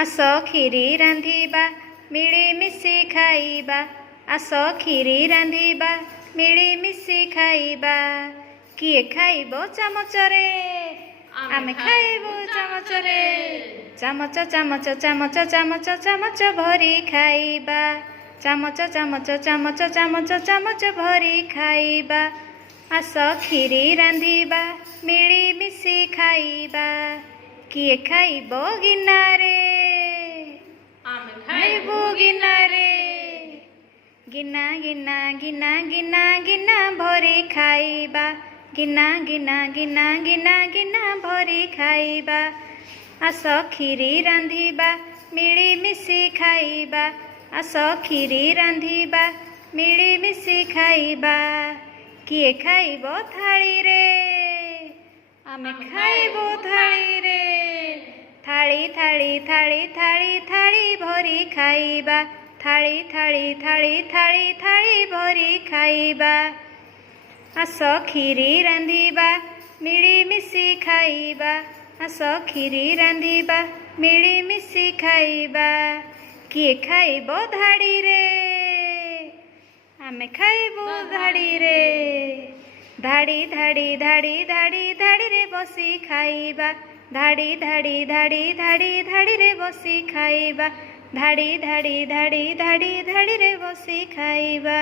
आस खीरी रांधिबा मिळीमिଶି खाइबा। आस खीरी रांधिबा मिळीमिଶି खाइबा। किए खाइबो चामचरे आमे खाइबो चामचरे। चामच चामच चामच चामच चामच भरी खाइबा। चामच चामच चामच चामच चामच भरी खाइबा। आस खीरी रांधिबा मिळीमिଶି खाइबा। किए खाइबो गिनारे आमे खाइबो गिनारे। गिना गिना गिना गिना गिना भरी खाइबा। गिना गिना गिना गिना गिना भरी खाइबा। आस खीरी रांधिबा मिळीमिଶି खाइबा। आस खीरी रांधिबा मिळीमिଶि खाइबा। किए खाइबो थाली रे आमे खाइबो थाली रे। थाली थाली थाली थाली थाली भरी खाइबा। थाली थाली थाली थाली थाली भरी खाइबा। आस खीरी रांधिबा मिळीमिଶि खाइबा। आस खीरी रांधिबा मिळीमिଶि खाइबा। किए खाइबो धाड़ी रे आमे खाइबो धाड़ी रे। धाड़ी धाड़ी धाड़ी धाड़ी धाड़ी रे बसी खाइबा। धाड़ी धाड़ी धाड़ी धाड़ी धाड़ी रे बसी खाइबा। धाड़ी धाड़ी धाड़ी धाड़ी धाड़ी रे बसी खाइबा।